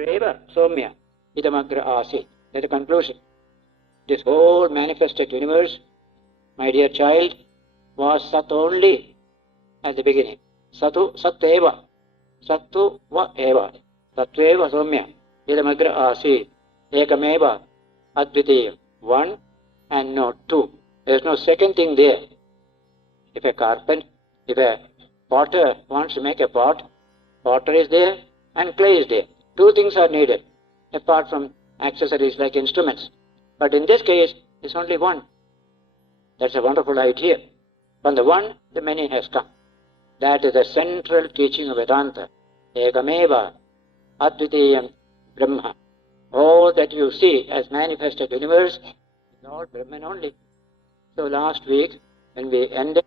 Breva Somya Idamagra Asi. That's the conclusion. This whole manifested universe, my dear child, was Sat only at the beginning. Satu Satteva. Sattu Va Eva. Satveva Somya Idamagra Asi. Ekameva Advitiyam. One and not two. There is no second thing there. If a potter wants to make a pot, potter is there and clay is there. Two things are needed, apart from accessories like instruments. But in this case, it's only one. That's a wonderful idea. From the one, the many has come. That is the central teaching of Vedanta. Ekameva Advitiyam Brahma. All that you see as manifested universe is all Brahman only. So last week, when we ended,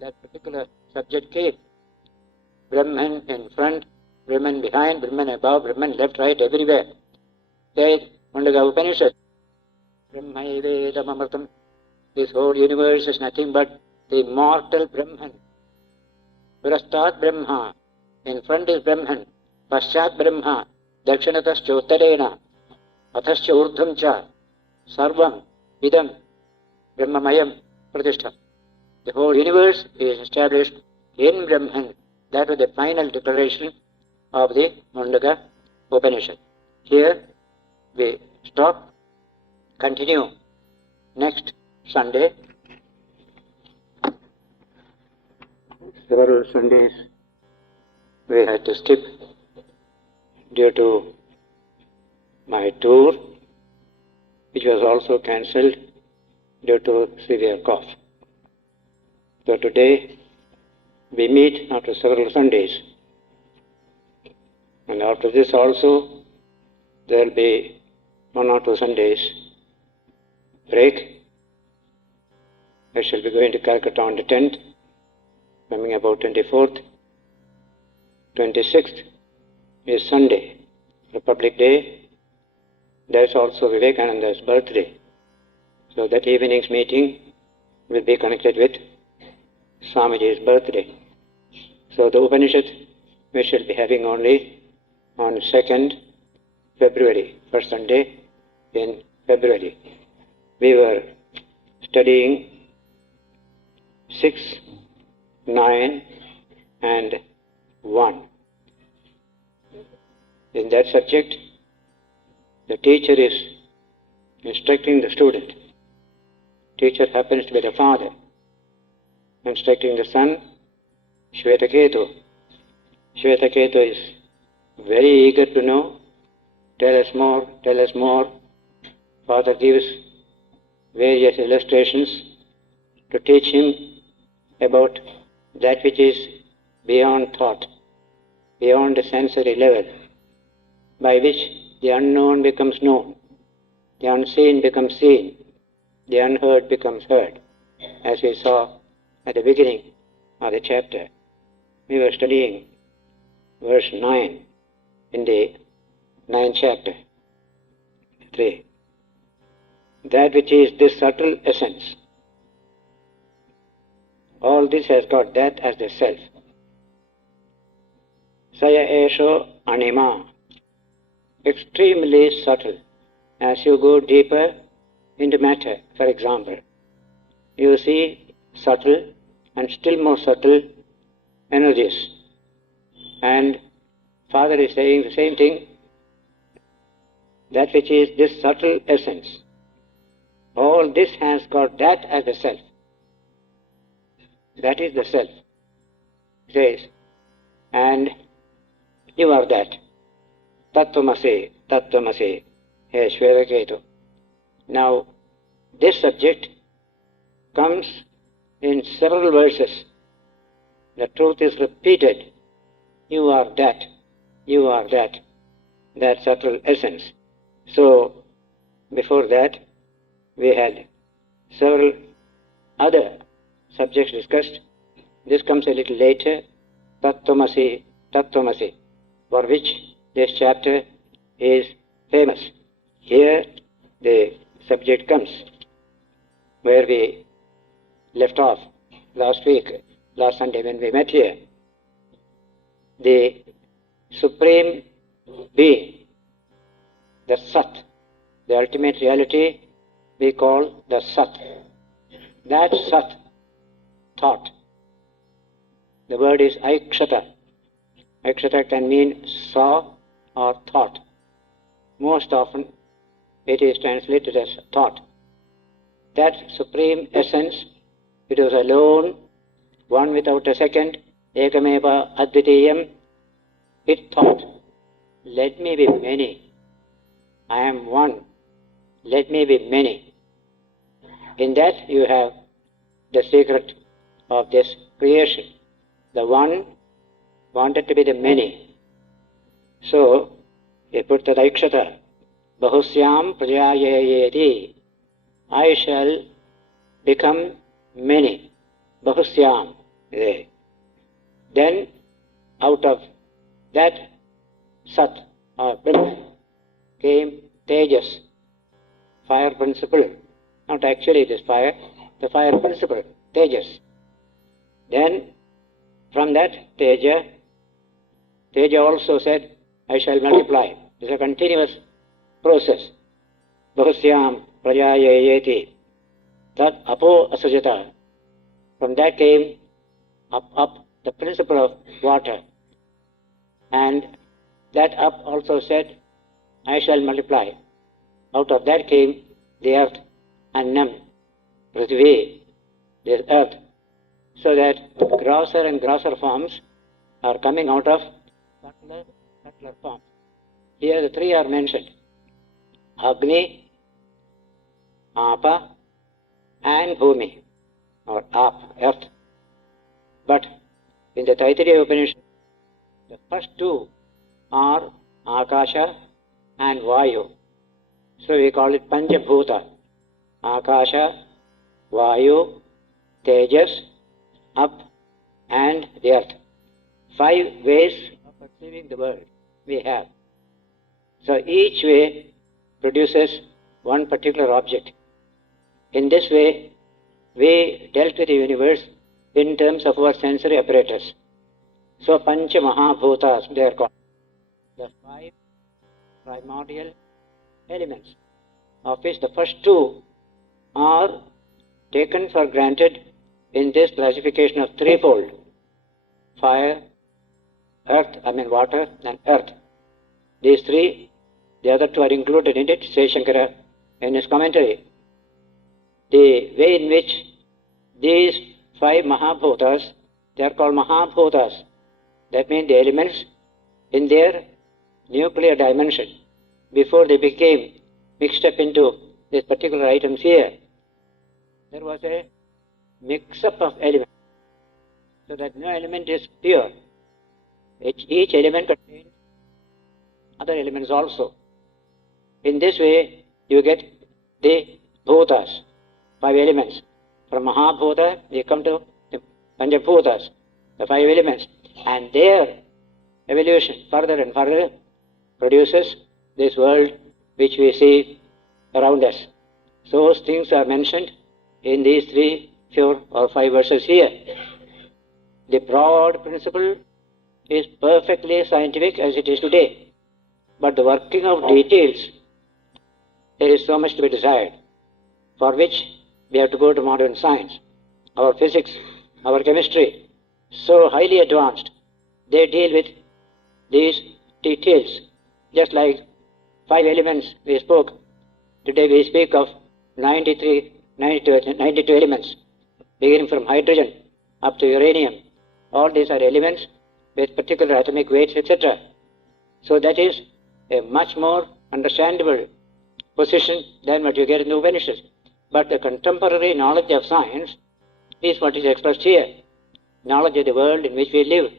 that particular subject came. Brahman in front, Brahman behind, Brahman above, Brahman left, right, everywhere. Says Chandogya Upanishad, Brahmavedam Amritam. This whole universe is nothing but the immortal Brahman. Purastat Brahma, in front is Brahman, Paschat Brahma, Dakshinatascha Uttarena, Athascha Urdham Cha, Sarvam, Idam, Brahmamayam, Pratishtha. The whole universe is established in Brahman. That was the final declaration of the Chandogya Upanishad. Here we stop, continue next Sunday. Several Sundays we had to skip due to my tour, which was also cancelled due to severe cough. So today we meet after several Sundays. And after this also there will be 1 or 2 Sundays break. I shall be going to Calcutta on the 10th, coming about 24th. 26th is Sunday, Republic Day. That's also Vivekananda's birthday. So that evening's meeting will be connected with Swamiji's birthday. So the Upanishad we shall be having only on 2nd February, first Sunday in February. We were studying 6, 9 and 1. In that subject, the teacher is instructing the student. Teacher happens to be the father, instructing the son, Shvetaketu. Shvetaketu is very eager to know. Tell us more, tell us more. Father gives various illustrations to teach him about that which is beyond thought, beyond the sensory level, by which the unknown becomes known, the unseen becomes seen, the unheard becomes heard, as we saw at the beginning of the chapter. We were studying verse 9 in the 9th chapter. 3. That which is this subtle essence. All this has got that as the self. Saya esho anima. Extremely subtle. As you go deeper into matter, for example, you see subtle and still more subtle energies. And Father is saying the same thing. That which is this subtle essence. All this has got that as the self. That is the self. He says, and you are that. Tattvamasi, Tattvamasi, hey Shvetaketu. Now, this subject comes in several verses. The truth is repeated. You are that. You are that. That subtle essence. So, before that, we had several other subjects discussed. This comes a little later. Tattvamasi, Tattvamasi, for which this chapter is famous. Here the subject comes where we left off last week, last Sunday when we met here. The Supreme Being, the Sat, the ultimate reality we call the Sat. That Sat, thought. The word is Aikshata. Aikshata can mean saw or thought. Most often it is translated as thought. That supreme essence, it was alone, one without a second, ekameva advitiyam. It thought, let me be many. I am one. Let me be many. In that you have the secret of this creation. The one wanted to be the many. So, he put the Aikshata, Bahusyam Prajayayeti. I shall become many. Bahusyam. Then, out of that Sat or Brahma came Tejas, fire principle. Not actually it is fire, the fire principle, Tejas. Then, from that Teja also said, I shall multiply. It is a continuous process. Bahusyam Prajayayeti. Tat apo asajata. From that came up the principle of water. And that up also said, I shall multiply. Out of that came the earth, Annam, Prithvi, this earth. So that grosser and grosser forms are coming out of subtler forms. Here the three are mentioned. Agni, Apa, and Bhumi, or Ap, earth. But in the Taittiriya Upanishad, the first two are Akasha and Vayu. So we call it Panchabhuta. Akasha, Vayu, Tejas, up, and the earth. 5 ways of perceiving the world we have. So each way produces one particular object. In this way, we dealt with the universe in terms of our sensory apparatus. So Pancha Mahabhutas, they are called. The 5 primordial elements, of which the first 2 are taken for granted in this classification of threefold: fire, water and earth. These 3, the other 2 are included in it, says Shankara in his commentary. The way in which these 5 Mahabhutas, they are called Mahabhutas. That means the elements in their nuclear dimension, before they became mixed up into these particular items here, there was a mix-up of elements, so that no element is pure. Each element contains other elements also. In this way, you get the bhutas, 5 elements. From Mahabhuta, we come to the Panchabhutas, the 5 elements, and their evolution further and further produces this world which we see around us. So those things are mentioned in these 3, 4 or 5 verses here. The broad principle is perfectly scientific as it is today, but the working of details, there is so much to be desired, for which we have to go to modern science. Our physics, our chemistry, so highly advanced, they deal with these details, just like 5 elements we spoke. Today we speak of 92 elements, beginning from hydrogen up to uranium. All these are elements with particular atomic weights, etc. So that is a much more understandable position than what you get in the Upanishads. But the contemporary knowledge of science is what is expressed here. Knowledge of the world in which we live.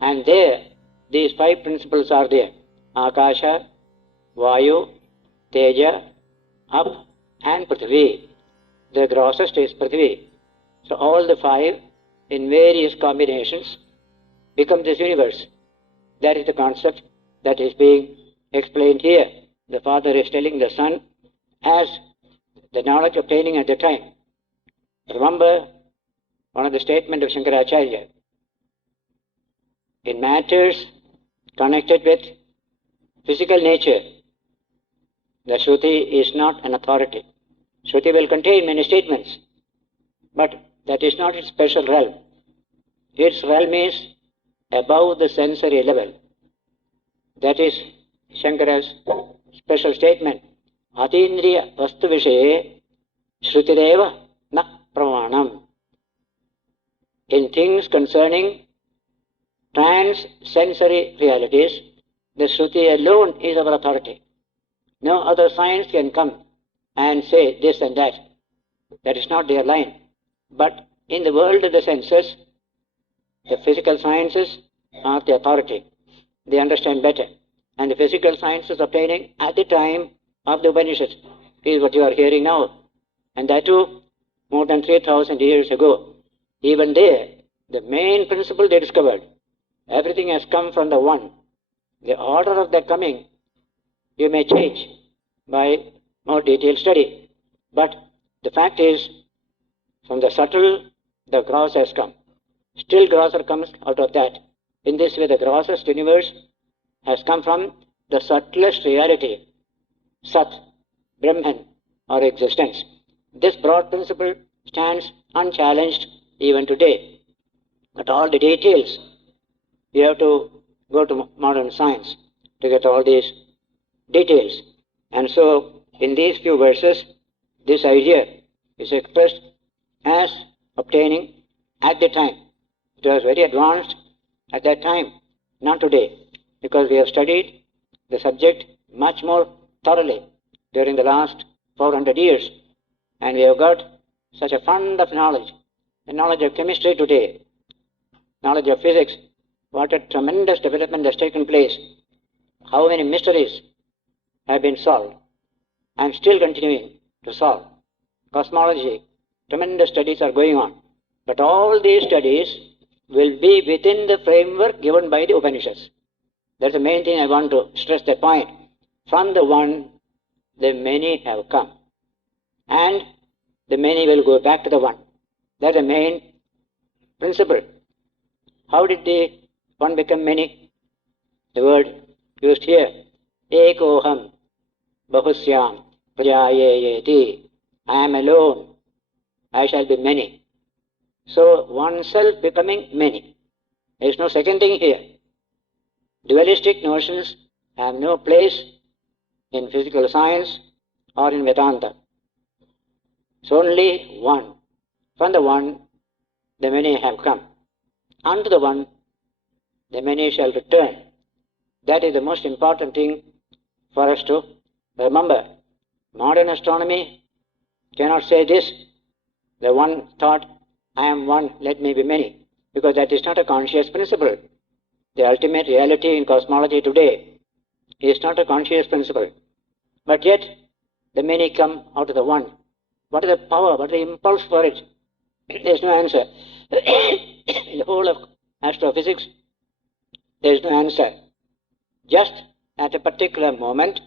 And there, these 5 principles are there. Akasha, Vayu, Teja, Up, and Prithvi. The grossest is Prithvi. So all the 5 in various combinations become this universe. That is the concept that is being explained here. The Father is telling the Son as the knowledge obtaining at the time. Remember one of the statements of Shankaracharya. In matters connected with physical nature, The Shruti is not an authority. Shruti will contain many statements, but that is not its special realm. Its realm is above the sensory level. That is Shankara's special statement. Atindriya vastu vishaye shrutireva na pramanam. In things concerning trans-sensory realities, the Shruti alone is our authority. No other science can come and say this and that. That is not their line. But in the world of the senses, the physical sciences are the authority. They understand better. And the physical sciences obtaining at the time of the Upanishads is what you are hearing now. And that too, more than 3,000 years ago. Even there, the main principle they discovered, everything has come from the One. The order of that coming you may change by more detailed study. But the fact is, from the subtle, the gross has come. Still grosser comes out of that. In this way, the grossest universe has come from the subtlest reality, Sat, Brahman, or existence. This broad principle stands unchallenged even today. But all the details, you have to go to modern science to get all these details. And so, in these few verses, this idea is expressed as obtaining at the time. It was very advanced at that time, not today, because we have studied the subject much more thoroughly during the last 400 years, and we have got such a fund of knowledge, the knowledge of chemistry today, knowledge of physics. What a tremendous development has taken place. How many mysteries have been solved and still continuing to solve. Cosmology, tremendous studies are going on. But all these studies will be within the framework given by the Upanishads. That's the main thing I want to stress that point. From the One, the many have come. And the many will go back to the One. That's the main principle. How did the One become many? The word used here, ekoham bahusyam prajayayeti. I am alone, I shall be many. So oneself becoming many. There is no second thing here. Dualistic notions have no place in physical science or in Vedanta. It's only One. From the One, the many have come. Unto the One, the many shall return. That is the most important thing for us to remember. Modern astronomy cannot say this. The One thought, I am one, let me be many, because that is not a conscious principle. The ultimate reality in cosmology today is not a conscious principle. But yet, the many come out of the One. What is the power, what is the impulse for it? There is no answer. In the whole of astrophysics, there is no answer. Just at a particular moment,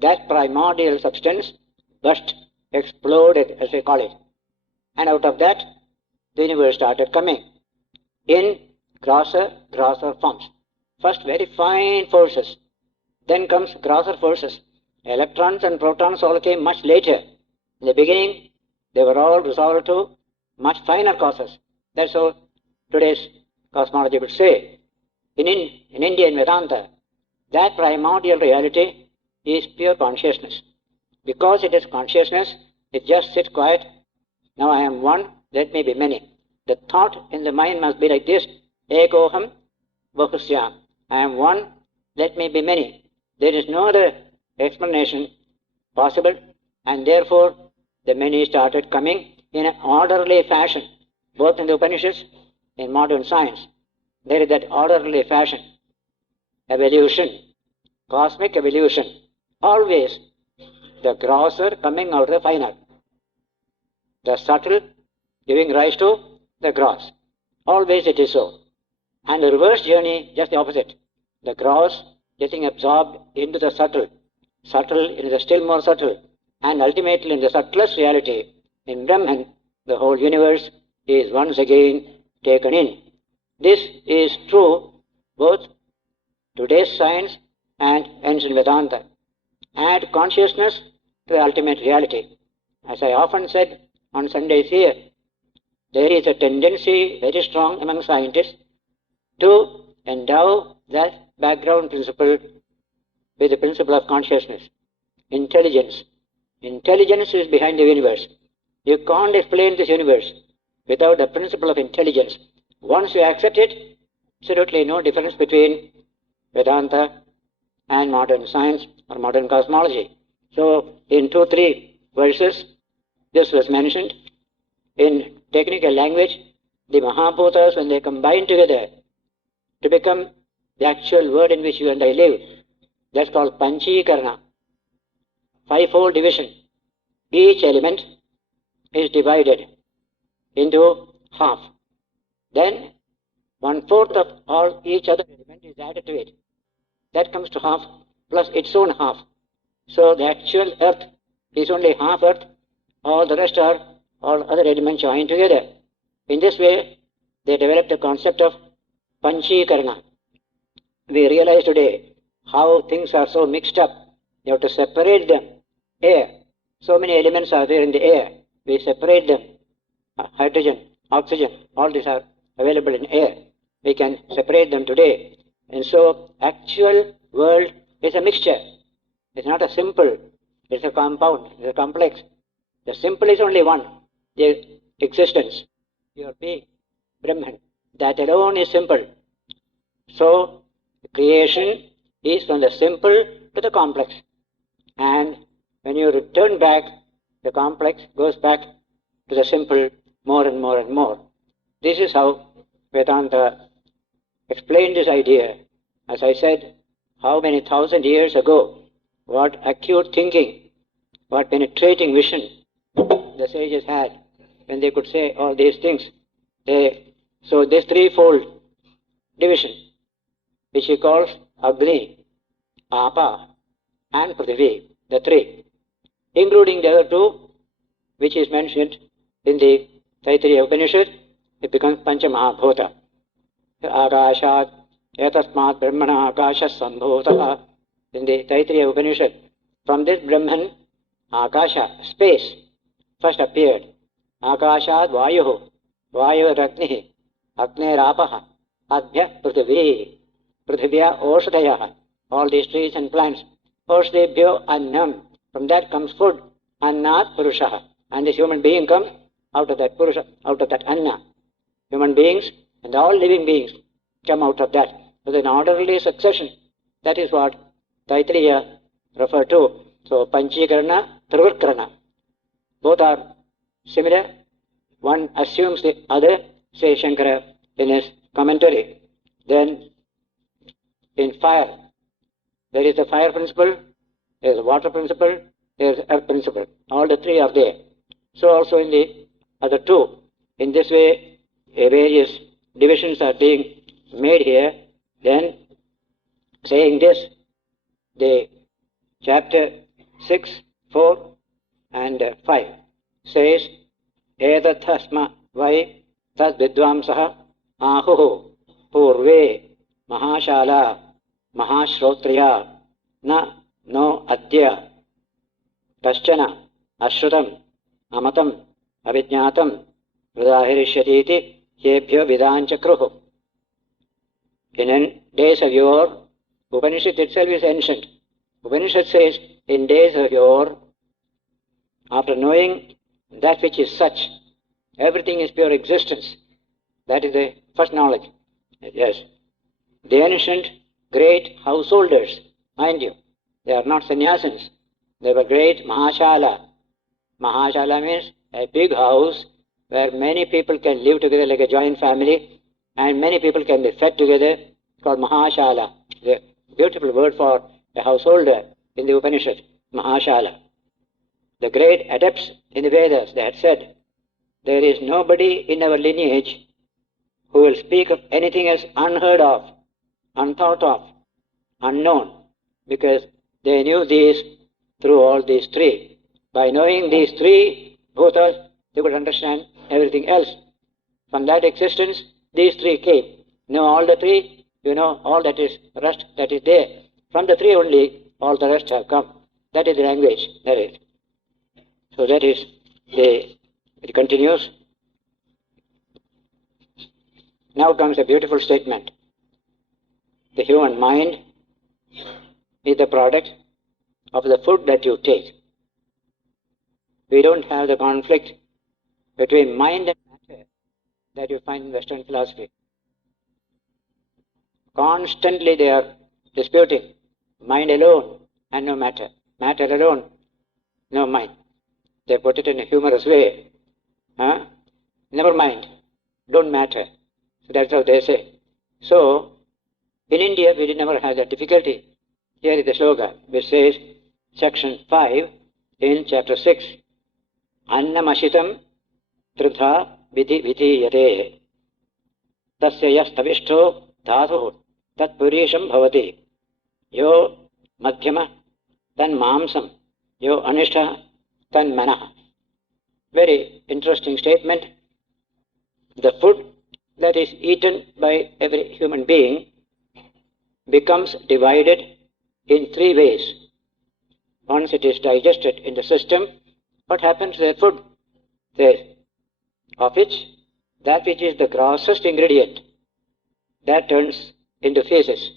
that primordial substance burst, exploded, as we call it. And out of that, the universe started coming in grosser forms. First, very fine forces. Then comes grosser forces. Electrons and protons all came much later. In the beginning, they were all resolved to much finer causes. That's how today's cosmology would say. In Indian Vedanta, that primordial reality is pure consciousness. Because it is consciousness, it just sits quiet. Now I am one, let me be many. The thought in the mind must be like this, ekoham bahusyam. I am one, let me be many. There is no other explanation possible, and therefore the many started coming in an orderly fashion, both in the Upanishads, in modern science. There is that orderly fashion, evolution, cosmic evolution, always the grosser coming out of the finer, the subtle giving rise to the gross. Always it is so. And the reverse journey, just the opposite. The gross getting absorbed into the subtle, subtle into the still more subtle, and ultimately in the subtlest reality, in Brahman, the whole universe is once again taken in. This is true both today's science and ancient Vedanta. add consciousness to the ultimate reality. As I often said on Sundays here, there is a tendency, very strong among scientists, to endow that background principle with the principle of consciousness, intelligence. Intelligence is behind the universe. You can't explain this universe without the principle of intelligence. Once you accept it, absolutely no difference between Vedanta and modern science or modern cosmology. So, in 2-3 verses, this was mentioned. In technical language, the Mahabhutas, when they combine together to become the actual word in which you and I live, that's called Panchikarana, fivefold division. Each element is divided into half. Then 1/4 of all each other element is added to it. That comes to half plus its own half. So the actual earth is only half earth, all the rest are all other elements joined together. In this way, they developed the concept of Panchikarana. We realize today how things are so mixed up. You have to separate them. Air. So many elements are there in the air. We separate them. Hydrogen, oxygen, all these are available in air. We can separate them today. And so, actual world is a mixture. It's not a simple. It's a compound. It's a complex. The simple is only one. The existence. Your being. Brahman. That alone is simple. So, creation is from the simple to the complex. And when you return back, the complex goes back to the simple more and more and more. This is how Vedanta explained this idea. As I said, how many thousand years ago, what acute thinking, what penetrating vision the sages had when they could say all these things. So this threefold division, which he calls Agni, Apa, and Prithvi, the three, including the other two, which is mentioned in the Taittiriya Upanishad, it becomes Panchamahabhuta. Akashat, Etasmat Brahmana Akasha Sambhutah. In the Taittiriya Upanishad, from this Brahman, Akasha, space, first appeared. Akashat Vayuhu, Vayu Ragnihi, Agner Apaha, Adhya Prithvi, Prithivya Oshadayah, all these trees and plants. Oshdebhyo Annam, from that comes food. Annat Purushaha, and this human being comes out of that Purusha, out of that Anna. Human beings and all living beings come out of that. So in orderly succession, that is what Taittiriya referred to. So Panchikarana, Trivikrana, both are similar. One assumes the other, says Shankara in his commentary. Then in fire, there is the fire principle, there is the water principle, there is the earth principle. All the three are there. So also in the other two. In this way, various divisions are being made here. Then, saying this, the chapter 6, 4 and 5 says, Edathasma vai tad vidvamsaha ahuhu purve mahashala mahashrotriya na no adya kaschana ashrutam amatam avijñātam vradahirishyatiti yebhyo vidanchakruhu. In days of yore, Upanishad itself is ancient. Upanishad says, in days of yore, after knowing that which is such, everything is pure existence. That is the first knowledge. Yes. The ancient great householders, mind you, they are not sannyasins. They were great mahashala. Mahashala means a big house where many people can live together like a joint family and many people can be fed together. It's called mahashala. The beautiful word for a householder in the Upanishad, mahashala. The great adepts in the Vedas, they had said, there is nobody in our lineage who will speak of anything as unheard of, unthought of, unknown, because they knew these through all these three. By knowing these three bhutas, they could understand everything else. From that existence, these three came. Know all the three, you know all that is rest that is there. From the three only, all the rest have come. That is the language. That is. So that is it continues. Now comes a beautiful statement. The human mind is the product of the food that you take. We don't have the conflict between mind and matter that you find in Western philosophy. Constantly they are disputing mind alone and no matter. Matter alone, no mind. They put it in a humorous way. Never mind, don't matter. So that's how they say. So, in India, we did never have that difficulty. Here is the slogan, which says, section 5 in chapter 6, Annamashitam Tritha Vidhi Vidhiyate Tasya Yastavishto Dhatu Tat Purisham Bhavati Yo Madhyama Tan Mamsam Yo Anishtha Tan Manah. Very interesting statement. The food that is eaten by every human being becomes divided in three ways. Once it is digested in the system, what happens to the food? Of which that which is the grossest ingredient, that turns into feces,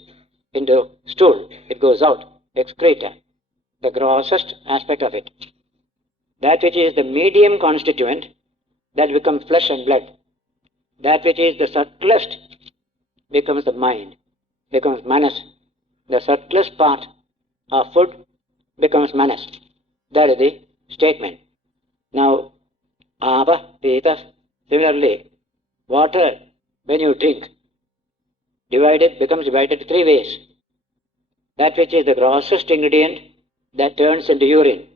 into stool. It goes out, excreta, the grossest aspect of it. That which is the medium constituent, that becomes flesh and blood. That which is the subtlest becomes the mind, becomes manas. The subtlest part of food becomes manas. That is the statement. Now, Ava, Pita, similarly, water, when you drink, becomes divided three ways. That which is the grossest ingredient, that turns into urine.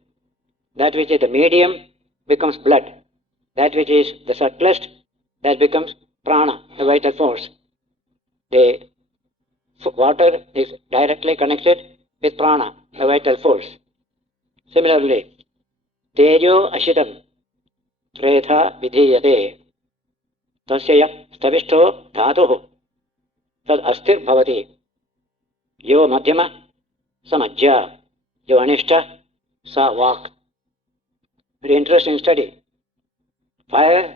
That which is the medium becomes blood. That which is the subtlest, that becomes prana, the vital force. The water is directly connected with prana, the vital force. Similarly, tejo ashitam tretha vidhiyate tasya stavishto dhatuh tad asthir bhavati yo madhyama samajja yo anishta sa vak. Very interesting study. Fire,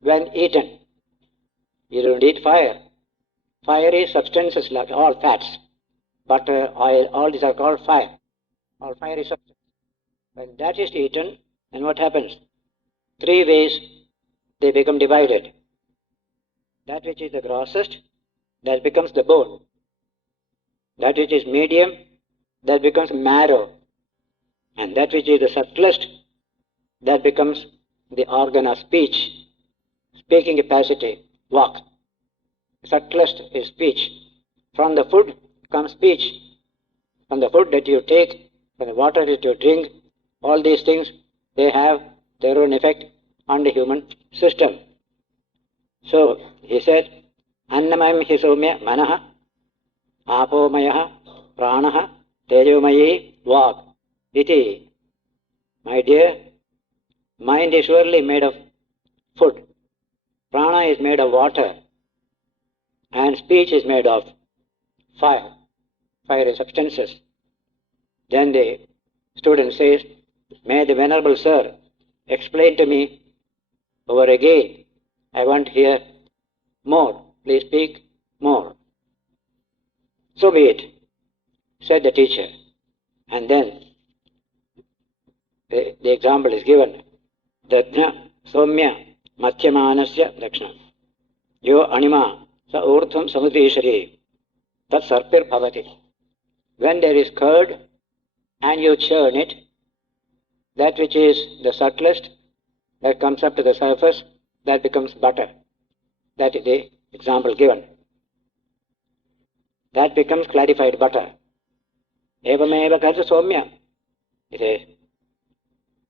when eaten, you don't eat fire. Fire is substances like all fats, butter, oil, all these are called fire. All fire is substance. When that is eaten, then what happens? Three ways they become divided. That which is the grossest, that becomes the bone. That which is medium, that becomes marrow. And that which is the subtlest, that becomes the organ of speech, speaking capacity, vak. Subtlest is speech. From the food comes speech. From the food that you take, from the water that you drink, all these things, they have their own effect on the human system. So, he said, Annamayam hi soumya manaha, apomayaha, pranaha, tejomayi, vak. Iti. My dear, mind is surely made of food. Prana is made of water. And speech is made of fire. Fire is substances. Then the student says, may the Venerable Sir explain to me over again. I want to hear more. Please speak more. So be it, said the teacher. And then the example is given. Dadna Somya Mathyamanasya Dakshna. Yo Anima Sa Urdhvam Samudvishari Tat Sarpir Bhavati. When there is curd and you churn it, that which is the subtlest, that comes up to the surface, that becomes butter. That is the example given. That becomes clarified butter. Evameva Karsa Somya. It is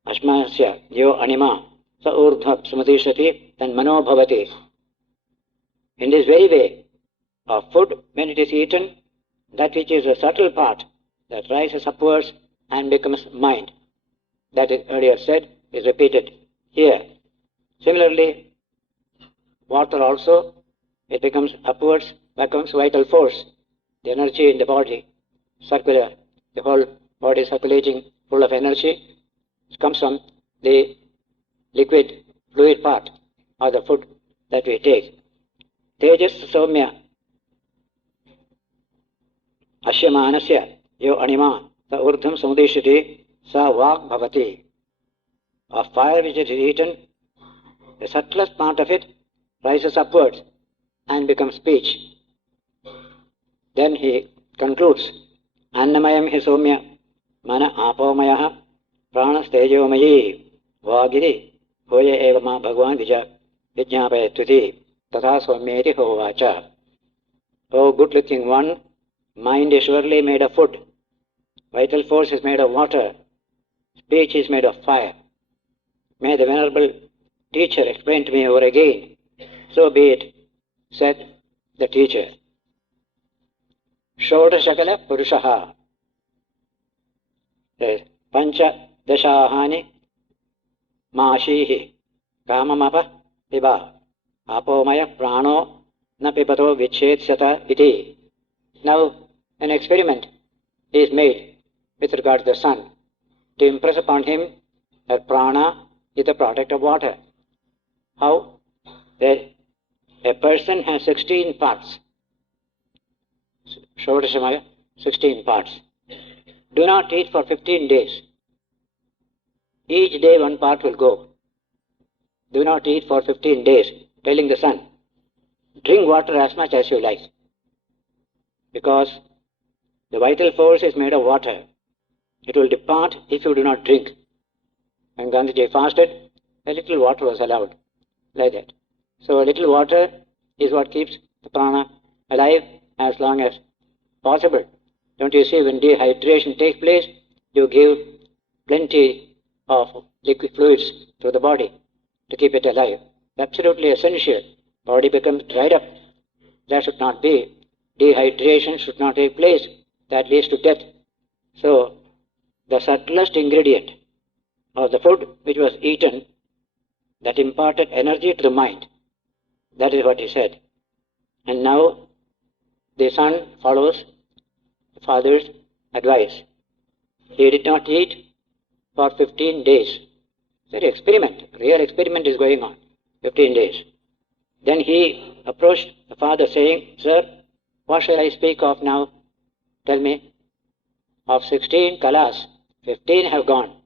Ashmasya Yo Anima Sa Urdhvam Samudvishati Tan Mano Bhavati. In this very way, of food, when it is eaten, that which is a subtle part, that rises upwards and becomes mind. That is earlier said, is repeated here. Similarly, water also, it becomes upwards, becomes vital force, the energy in the body, circular, the whole what is circulating full of energy comes from the liquid, fluid part of the food that we take. Tejas Soumya Ashyamanasya Yo Anima Sa Urdham Samudishiti Sa Vak Bhavati. Of fire which is eaten, the subtlest part of it rises upwards and becomes speech. Then he concludes, Annamayam hi Soumya Mana Apomayaha Prana Stejomayi Vagiri Hoya Eva Ma Bhagwan Vijñapayattuti Tatha Soumyeti Hovacha. O good looking one, mind is surely made of food, vital force is made of water, speech is made of fire. May the Venerable Teacher explain to me over again. So be it, said the teacher. Shodashakala Purushaha Pancha Dashahani Mashihi Kamamapa Piba Apomaya Prano Napipato Vichetsyata Iti. Now an experiment is made with regard to the sun to impress upon him that prana is the product of water. How? That a person has 16 parts. Shodashamaya, 16 parts. Do not eat for 15 days. Each day one part will go. Do not eat for 15 days, telling the sun. Drink water as much as you like. Because the vital force is made of water. It will depart if you do not drink. When Gandhiji fasted, a little water was allowed, like that. So a little water is what keeps the prana alive as long as possible. Don't you see, when dehydration takes place, you give plenty of liquid fluids to the body to keep it alive. Absolutely essential. Body becomes dried up. That should not be. Dehydration should not take place. That leads to death. So the subtlest ingredient of the food which was eaten, that imparted energy to the mind. That is what he said. And now the son follows the father's advice. He did not eat for 15 days. It's an experiment. Real experiment is going on. 15 days. Then he approached the father saying, Sir, what shall I speak of now? Tell me. Of 16 kalas, 15 have gone.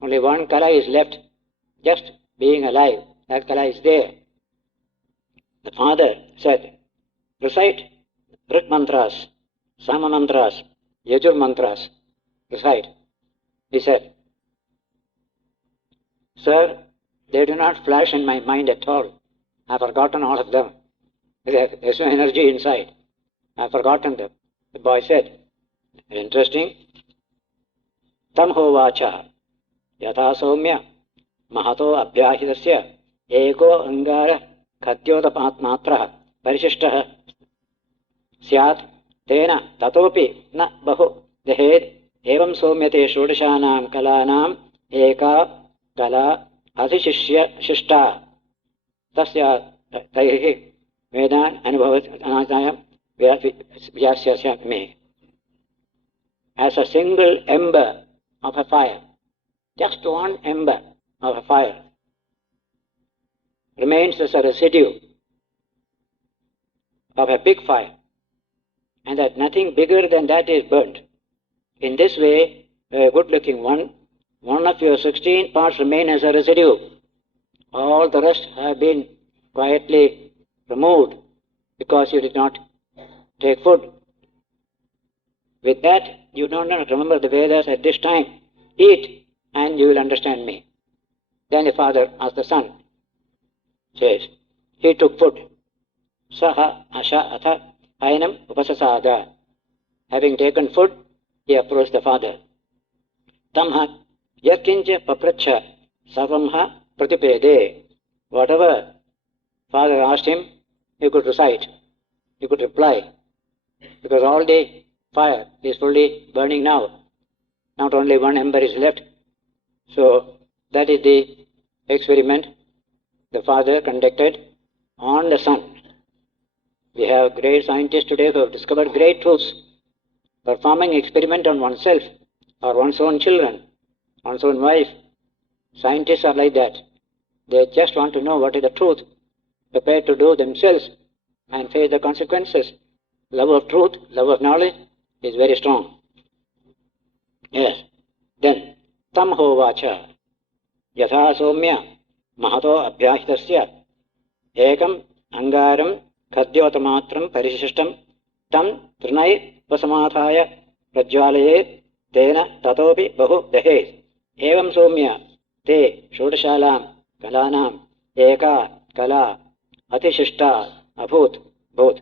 Only one kala is left, just being alive. That kala is there. The father said, recite Rit mantras, Sama mantras, Yajur mantras. Recite. He said, Sir, they do not flash in my mind at all. I have forgotten all of them. There's no energy inside. I have forgotten them. The boy said, interesting. Tam hovacha yatha soumya mahato abhyahidasya eko angara khatyodapatmatra parishishtah syat tena tatopi na bahu dehed evam soumyate shodashanam kalanam eka kala adhishishya shishta tasya taihi vedan anubhavat anatayam vyasyasya me. As a single ember of a fire, just one ember of a fire remains as a residue of a big fire, and that nothing bigger than that is burnt. In this way, a good-looking one of your 16 parts remain as a residue. All the rest have been quietly removed because you did not take food. With that, you don't remember the Vedas at this time. Eat, and you will understand me. Then the father asked the son, says, he took food. Saha asha atha ainam upasasada. Having taken food, he approached the father. Tamha yatkincha papracha savamha pratipede. Whatever father asked him, he could recite, he could reply, because all the fire is fully burning now. Not only one ember is left. So that is the experiment the father conducted on the sun. We have great scientists today who have discovered great truths. Performing experiment on oneself or one's own children, one's own wife. Scientists are like that. They just want to know what is the truth, prepared to do themselves and face the consequences. Love of truth, love of knowledge is very strong. Yes. Then, tam hovacha, yatha somya, mahato abhyahitasya, ekam angaram khadyotamatram parishishtam, tam trinai vasamathaya prajwalayet, tena tatopi bahu dahet. Evam somya, te shodashalam kalanam eka kala atishishta abhut bhut.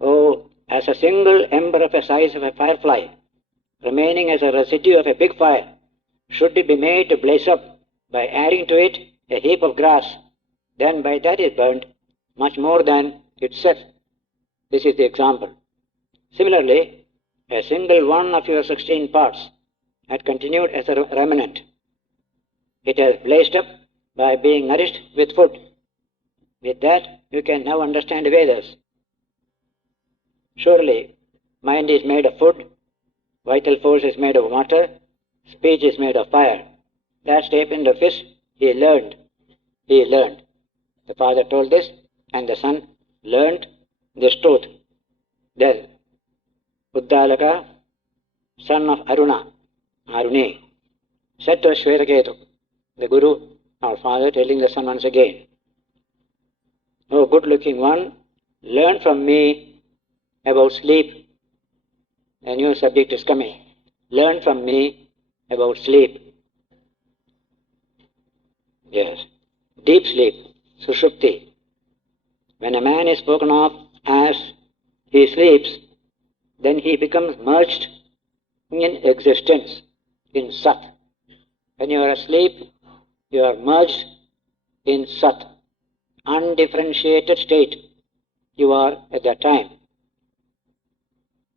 Oh, as a single ember of the size of a firefly, remaining as a residue of a big fire, should it be made to blaze up by adding to it a heap of grass, then by that is burnt much more than itself. This is the example. Similarly, a single one of your 16 parts had continued as a remnant. It has blazed up by being nourished with food. With that, you can now understand the Vedas. Surely, mind is made of food, vital force is made of water, speech is made of fire. That statement of his, he learned. The father told this, and the son learned this truth. Then, Uddalaka, son of Aruni, said to Shvetaketu, the Guru, our father, telling the son once again, "O good-looking one, learn from me about sleep." A new subject is coming. Learn from me about sleep. Yes. Deep sleep, sushupti. When a man is spoken of as he sleeps, then he becomes merged in existence, in Sat. When you are asleep, you are merged in Sat, undifferentiated state. You are at that time.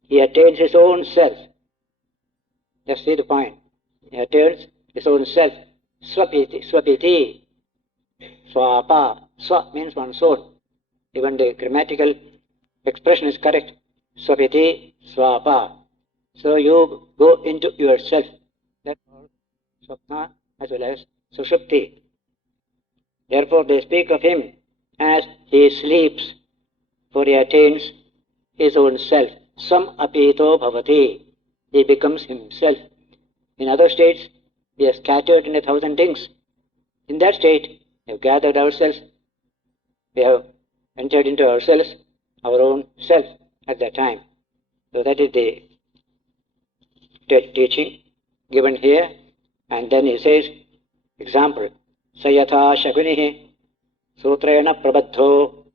He attains his own self. Just see the point. He attains his own self. Swapiti, swapa. Swa means one's own. Even the grammatical expression is correct. Swapiti, swapa. So you go into yourself. That's all. Swapna as well as sushupti. Therefore they speak of him as he sleeps, for he attains his own self. Sam apito bhavati. He becomes himself. In other states, we are scattered in 1,000 things. In that state, we have gathered ourselves. We have entered into ourselves, our own self at that time. So that is the teaching given here. And then he says, example, Sayatha Shagunihi Sutrena Prabadho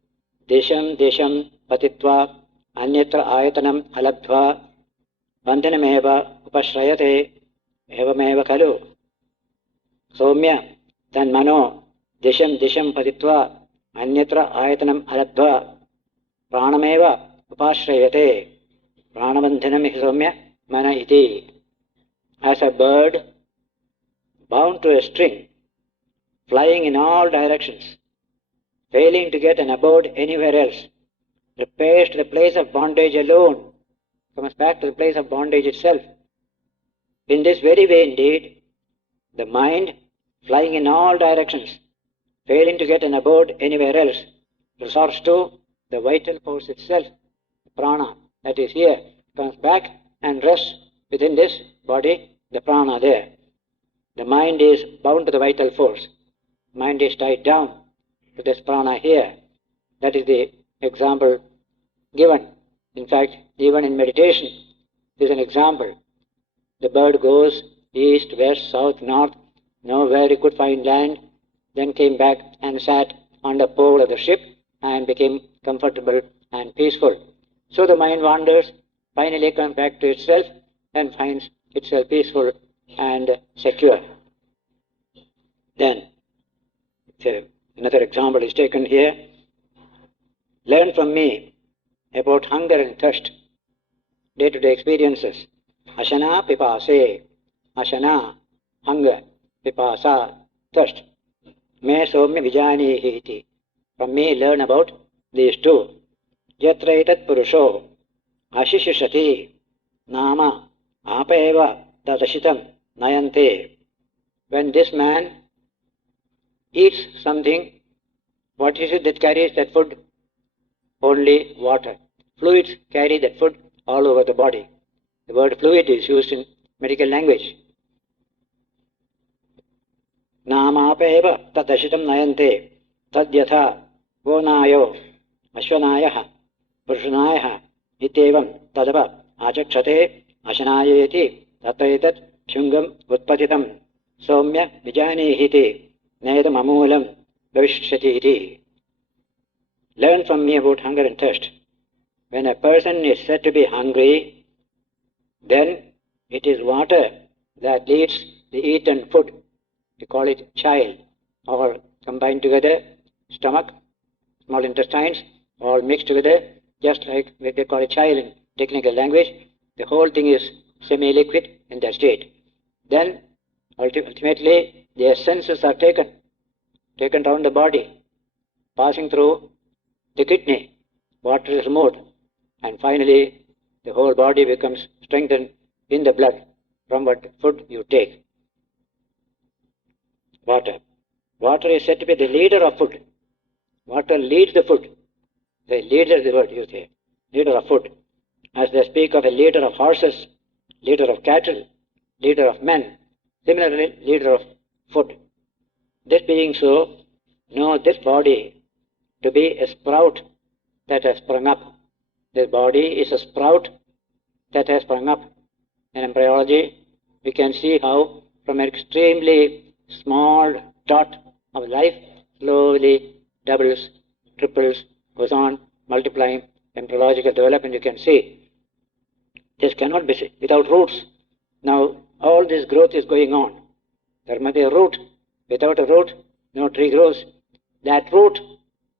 Desham Patitva Anyatra Ayatanam Alabdva Bandhanameva Upashrayate Evameva Kalu Somya Tan Mano Desham Patitva Anyatra Ayatanam Alabdva Pranameva Upashrayate Pranabandhanam Somya Mana iti. As a bird bound to a string, flying in all directions, failing to get an abode anywhere else, repairs to the place of bondage alone, comes back to the place of bondage itself. In this very way indeed, the mind, flying in all directions, failing to get an abode anywhere else, resorts to the vital force itself, prana, that is here, comes back and rests within this body, the prana there. The mind is bound to the vital force. Mind is tied down to this prana here. That is the example given. In fact, even in meditation, there is an example. The bird goes east, west, south, north, nowhere he could find land, then came back and sat on the pole of the ship and became comfortable and peaceful. So the mind wanders, finally comes back to itself and finds itself peaceful and secure. Then, another example is taken here. Learn from me about hunger and thirst, day-to-day experiences. Ashana pipase, ashana, hunger, pipasa, thirst. Me somya vijanihi iti. From me learn about these two. Yatra etat purusho, ashishishati, nama, Apa tadashitam nayante. When this man eats something, what is it that carries that food? Only water. Fluids carry that food all over the body. The word fluid is used in medical language. Namapeva tadashitam nayante tadyatha gonayo ashvanayah purushanayaha itevam tadava achakshate ashanayeti tataitat shungam utpatitam somya vijanehiti nedam amulam bhavishyati iti. Learn from me about hunger and thirst. When a person is said to be hungry, then it is water that leads the eaten food. We call it chyle, all combined together, stomach, small intestines, all mixed together, just like they call it chyle in technical language. The whole thing is semi-liquid in that state. Then, ultimately, the essences are taken down the body, passing through the kidney, water is removed, and finally, the whole body becomes strengthened in the blood from what food you take. Water. Water is said to be the leader of food. Water leads the food. The leader is the word you say. Leader of food. As they speak of a leader of horses, leader of cattle, leader of men, similarly, leader of food. This being so, know this body to be a sprout that has sprung up. This body is a sprout that has sprung up. In embryology, we can see how from an extremely small dot of life slowly doubles, triples, goes on multiplying, embryological development you can see. This cannot be without roots. Now all this growth is going on. There must be a root. Without a root, no tree grows. That root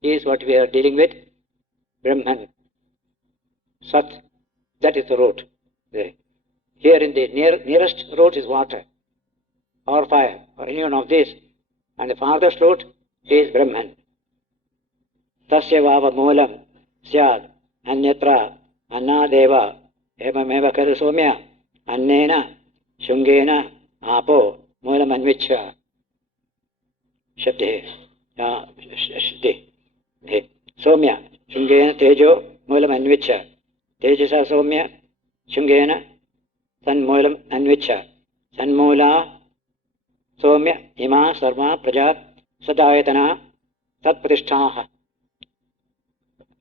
is what we are dealing with, Brahman, Sat. That is the root. Here in the nearest root is water, or fire, or any one of these. And the farthest root is Brahman. Tasya vava moolam syad anyatra annadeva evameva karu somya annena shungena apo moolam anvichya. Shabde. Somya shungena tejo moolam anvichya. Tejasa somya shungena sanmoolam anvichya. Sanmoola Somya ima sarva praja sadayatana tatpratishtaha.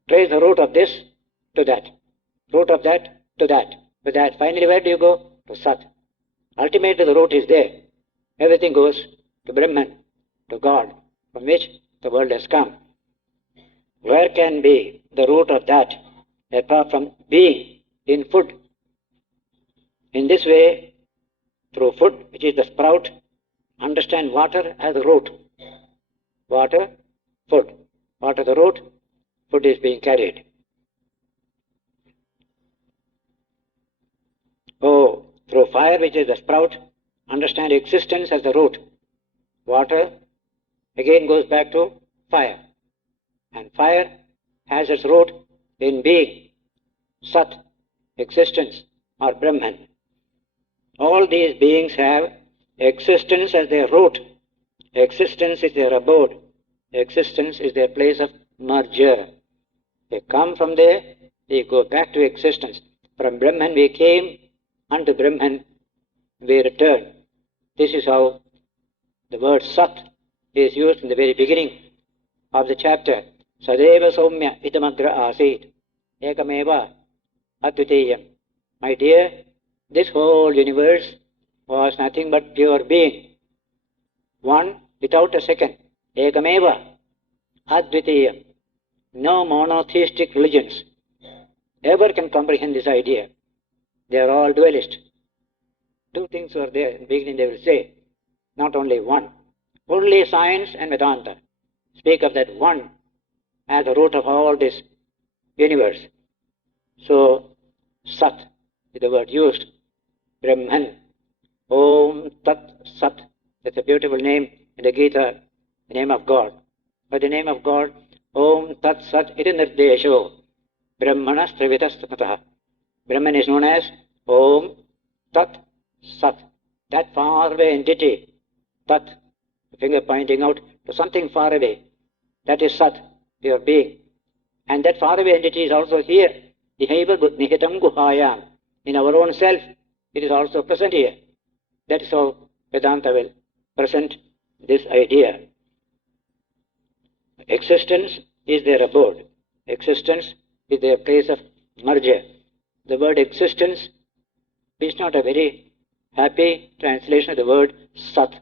Trace the root of this to that, root of that to that, to that. Finally, where do you go? To Sat. Ultimately, the root is there. Everything goes to Brahman, to God, from which the world has come. Where can be the root of that apart from being in food? In this way, through food, which is the sprout, understand water as the root. Water, food. Water the root, food is being carried. Oh, through fire, which is the sprout, understand existence as the root. Water again goes back to fire. And fire has its root in being, Sat, existence, or Brahman. All these beings have existence as their root. Existence is their abode. Existence is their place of merger. They come from there, they go back to existence. From Brahman we came, unto Brahman we return. This is how the word Sat is used in the very beginning of the chapter. Sadeva Soumya Itamagra Asit Ekameva Advitiyam. My dear, this whole universe was nothing but pure being. One without a second. Ekameva Advitiyam. No monotheistic religions ever can comprehend this idea. They are all dualist. Two things were there in the beginning, they will say. Not only one. Only science and Vedanta speak of that one as the root of all this universe. So, Sat is the word used. Brahman. Om Tat Sat. That's a beautiful name in the Gita, the name of God. By the name of God, Om Tat Sat iti nirdesho Brahmanas Trivitas Tataha. Brahman is known as Om Tat, Sat. That faraway entity, Tat, the finger pointing out to something far away, that is Sat, your being. And that faraway entity is also here. Nihaiva nihitam guhayam. In our own self, it is also present here. That is how Vedanta will present this idea. Existence is their abode. Existence is their place of merger. The word existence is not a very happy translation of the word Sat.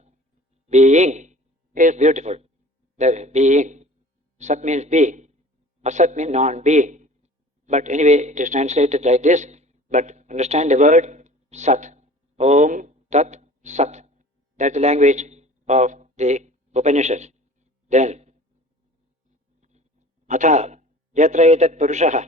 Being is beautiful. The being. Sat means being. Asat means non-being. But anyway, it is translated like this. But understand the word Sat. Om Tat Sat. That's the language of the Upanishads. Then, Atha yatra etat purushaha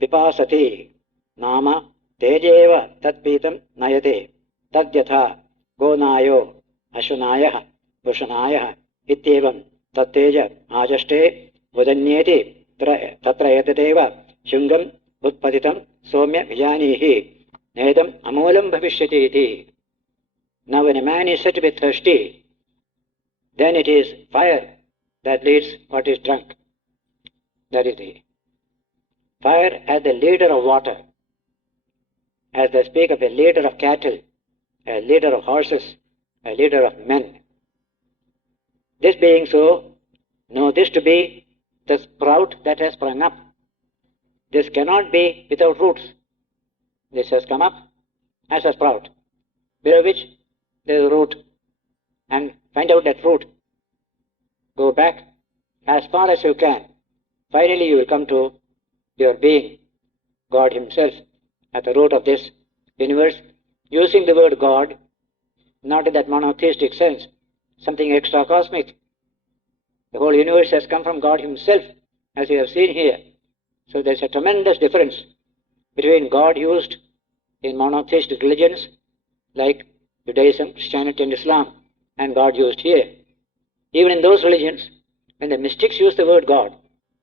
vipasati nama tejeva tatpitam nayate tadyatha gonayo ashunayah pushanayah ityevam tatteja ajaste vadanyeti tatra etateva shungam utpaditam somya vijanihi nedam amolam bhavishyati iti. Now when a man is said to be thirsty, then it is fire that leads what is drunk. That is the fire as the leader of water. As they speak of a leader of cattle, a leader of horses, a leader of men. This being so, know this to be the sprout that has sprung up. This cannot be without roots. This has come up as a sprout, below which there is a root. And find out that root. Go back as far as you can. Finally you will come to your being, God Himself, at the root of this universe, using the word God, not in that monotheistic sense, something extra cosmic. The whole universe has come from God Himself, as you have seen here. So there is a tremendous difference between God used in monotheistic religions like Judaism, Christianity and Islam, and God used here. Even in those religions, when the mystics use the word God,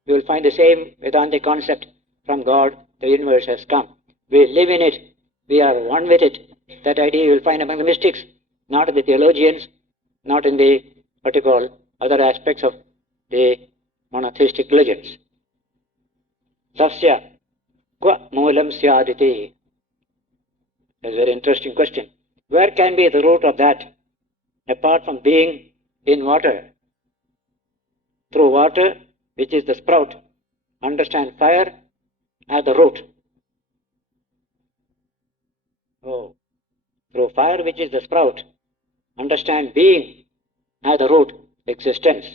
you will find the same Vedantic concept. From God, the universe has come. We live in it. We are one with it. That idea you will find among the mystics, not in the theologians, not in the, what you call, other aspects of the monotheistic religions. Tasya kwa moolam syaditi. That's a very interesting question. Where can be the root of that, apart from being in water? Through water, which is the sprout, understand fire as the root. Oh, through fire, which is the sprout, understand being as the root, existence.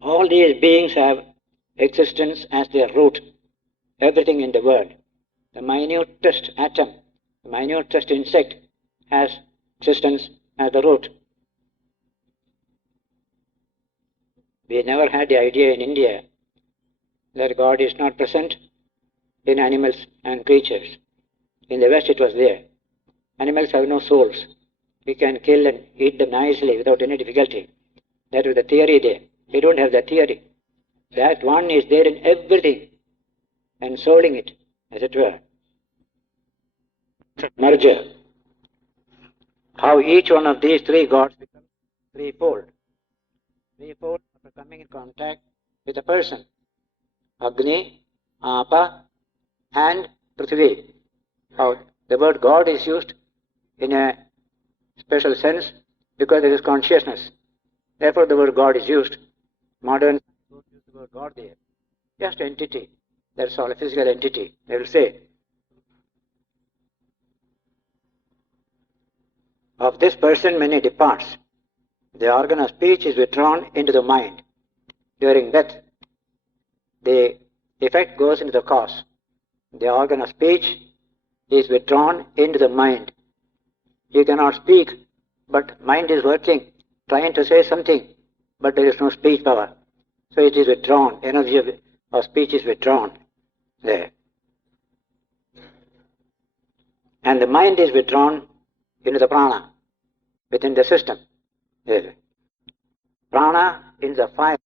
All these beings have existence as their root. Everything in the world. The minutest atom, the minutest insect has existence as the root. We never had the idea in India that God is not present in animals and creatures. In the West it was there. Animals have no souls. We can kill and eat them nicely without any difficulty. That was the theory there. We don't have that theory. That one is there in everything, ensoling it, as it were. Merger. How each one of these three gods becomes threefold. Threefold after coming in contact with a person. Agni, Apa, and Prithvi. How the word God is used in a special sense because there is consciousness. Therefore the word God is used. Modern don't use the word God there. Just entity. That's all, a physical entity. They will say. Of this person when he departs, the organ of speech is withdrawn into the mind. During death, the effect goes into the cause. The organ of speech is withdrawn into the mind. You cannot speak, but mind is working, trying to say something, but there is no speech power. So it is withdrawn, energy of speech is withdrawn there. And the mind is withdrawn into the prana, within the system. Prana is the fire.